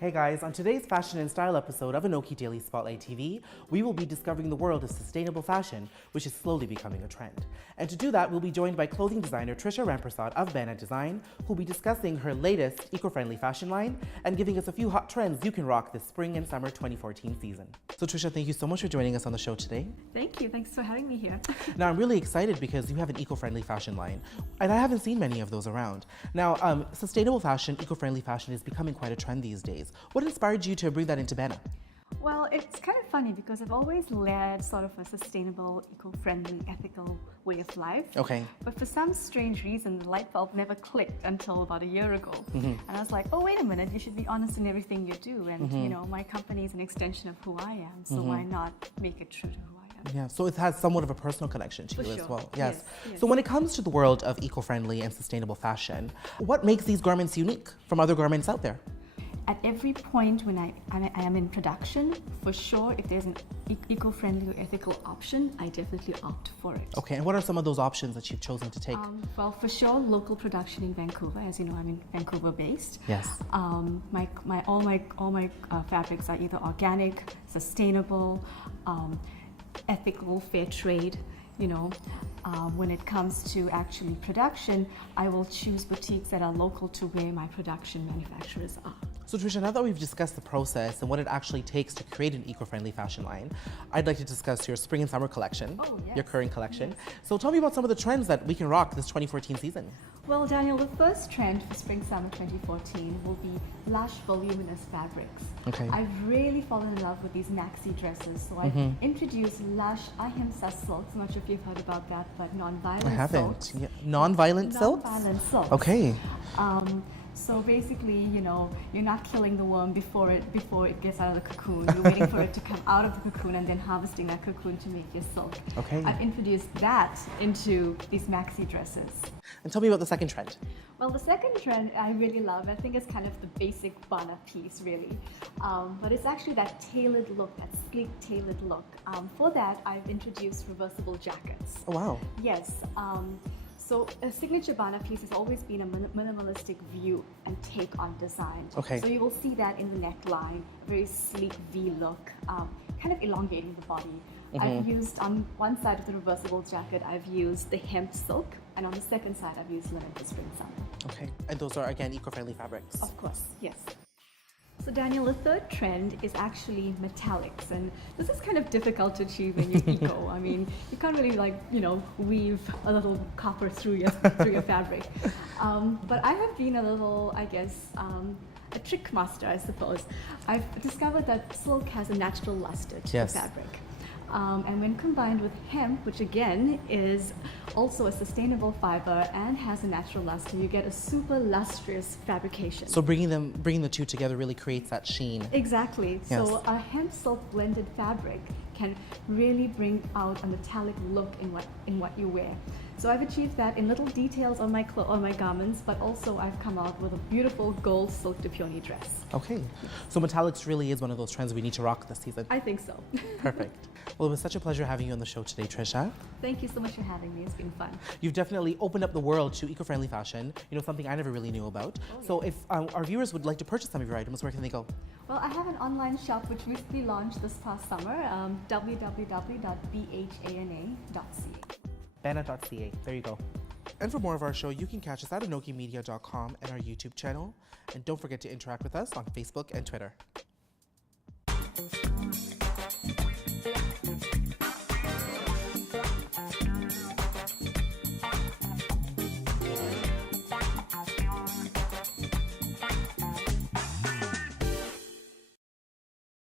Hey guys, on today's fashion and style episode of ANOKHI Daily Spotlight TV, we will be discovering the world of sustainable fashion, which is slowly becoming a trend. And to do that, we'll be joined by clothing designer Trisha Rampersad of Bhana Design, who'll be discussing her latest eco-friendly fashion line and giving us a few hot trends you can rock this spring and summer 2014 season. So Trisha, thank you so much for joining us on the show today. Thank you. Thanks for having me here. Now, I'm really excited because you have an eco-friendly fashion line, and I haven't seen many of those around. Now, sustainable fashion, eco-friendly fashion is becoming quite a trend these days. What inspired you to bring that into Bhana? Well, it's kind of funny because I've always led sort of a sustainable, eco-friendly, ethical way of life. Okay. But for some strange reason, the light bulb never clicked until about a year ago. And I was like, oh, wait a minute, you should be honest in everything you do. And, you know, my company is an extension of who I am. So why not make it true to who I am? Yeah, so it has somewhat of a personal connection to you as well. Yes. Yes. So when it comes to the world of eco-friendly and sustainable fashion, what makes these garments unique from other garments out there? At every point when I am in production, for sure, if there's an eco-friendly or ethical option, I definitely opt for it. Okay, and what are some of those options that you've chosen to take? Well, for sure, local production in Vancouver. As you know, I'm in Vancouver based. Yes. All my fabrics are either organic, sustainable, ethical, fair trade. You know, when it comes to actually production, I will choose boutiques that are local to where my production manufacturers are. So Trisha, now that we've discussed the process and what it actually takes to create an eco-friendly fashion line, I'd like to discuss your spring and summer collection, your current collection. Yes. So tell me about some of the trends that we can rock this 2014 season. Well, Daniel, the first trend for spring-summer 2014 will be lush, voluminous fabrics. Okay. I've really fallen in love with these maxi dresses, so I've introduced lush ahimsa silks. I'm not sure if you've heard about that, but non-violent I haven't. silks. Yeah. Non-violent silks? Non-violent silks. Okay. So basically, you know, you're not killing the worm before it gets out of the cocoon. You're waiting for it to come out of the cocoon and then harvesting that cocoon to make your silk. Okay. I've introduced that into these maxi dresses. And tell me about the second trend. Well, the second trend I really love. I think it's kind of the basic Bhana piece, really. But it's actually that tailored look, that sleek tailored look. For that, I've introduced reversible jackets. Oh, wow. Yes. So a signature Bhana piece has always been a minimalistic view and take on design. Okay. So you will see that in the neckline, very sleek V look, kind of elongating the body. I've used, on one side of the reversible jacket, I've used the hemp silk, and on the second side, I've used linen for spring summer. Okay. And those are, again, eco-friendly fabrics. Of course, yes. So Daniel, the third trend is actually metallics, and this is kind of difficult to achieve when you're eco. I mean, you can't really weave a little copper through your fabric. But I have been a little, I guess, a trick master, I suppose. I've discovered that silk has a natural luster to the fabric. And when combined with hemp, which again is also a sustainable fiber and has a natural luster, you get a super lustrous fabrication. So bringing the two together really creates that sheen. Exactly. Yes. So a hemp silk blended fabric can really bring out a metallic look in what you wear. So I've achieved that in little details on my garments, but also I've come out with a beautiful gold silk de peony dress. Okay. So metallics really is one of those trends we need to rock this season. I think so. Perfect. Well, it was such a pleasure having you on the show today, Trisha. Thank you so much for having me. It's been fun. You've definitely opened up the world to eco-friendly fashion, you know, something I never really knew about. So if our viewers would like to purchase some of your items, where can they go? Well, I have an online shop which recently launched this past summer, www.bhana.ca. Bhana.ca. There you go. And for more of our show, you can catch us at ANOKHImedia.com and our YouTube channel. And don't forget to interact with us on Facebook and Twitter.